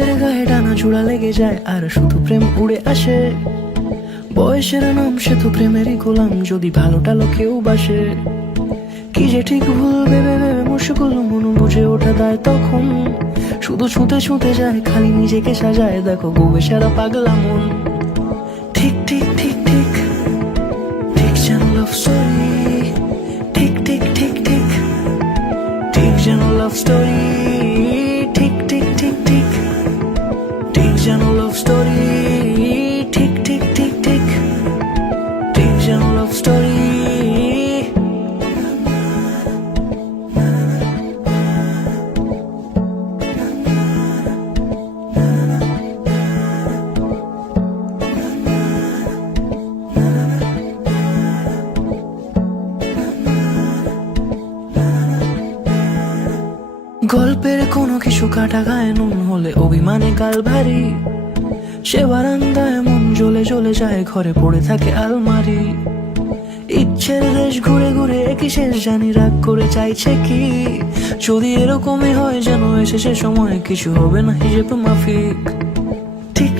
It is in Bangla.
গল্পের গায়ে ডানা জোড়া লেগে যায় আর শুধু প্রেম উড়ে আসে। বয়সের নাম সে তো প্রেমেরই গোলাম, যদি ভালোটা লোকেও বাসে। কি যে ঠিক ভুল ভেবে ভেবে মুশকুল, মন বুঝে ওঠা দেয় তখন। শুধু ছুঁতে ছুঁতে যায়, খালি নিজেকে সাজায়, দেখো বউয়ে সারা পাগলা মন। ঠিক ঠিক ঠিক ঠিক ঠিক যেন লাভ স্টোরি, ঠিক ঠিক ঠিক ঠিক ঠিক যেন লাভ স্টোরি, ঠিক ঠিক ঠিক ঠিক ঠিক যেন লাভ স্টোরি, ঠিক ঠিক ঠিক ঠিক ঠিক যেন লাভ স্টোরি। গল্পের কোনো কিছু কাটা গায়ে নুন হলে অভিমানে কাল ভারী। সে বারান্দায় মন জ্বলে জ্বলে যায়, ঘরে পড়ে থাকে আলমারি। ইচ্ছের দেশ ঘুরে ঘুরে একই শেষ, জানি রাগ করে চাইছে কি। যদি এরকমই হয় যেন এসে সে সময় কিছু হবে না হিসেব মাফিক। ঠিক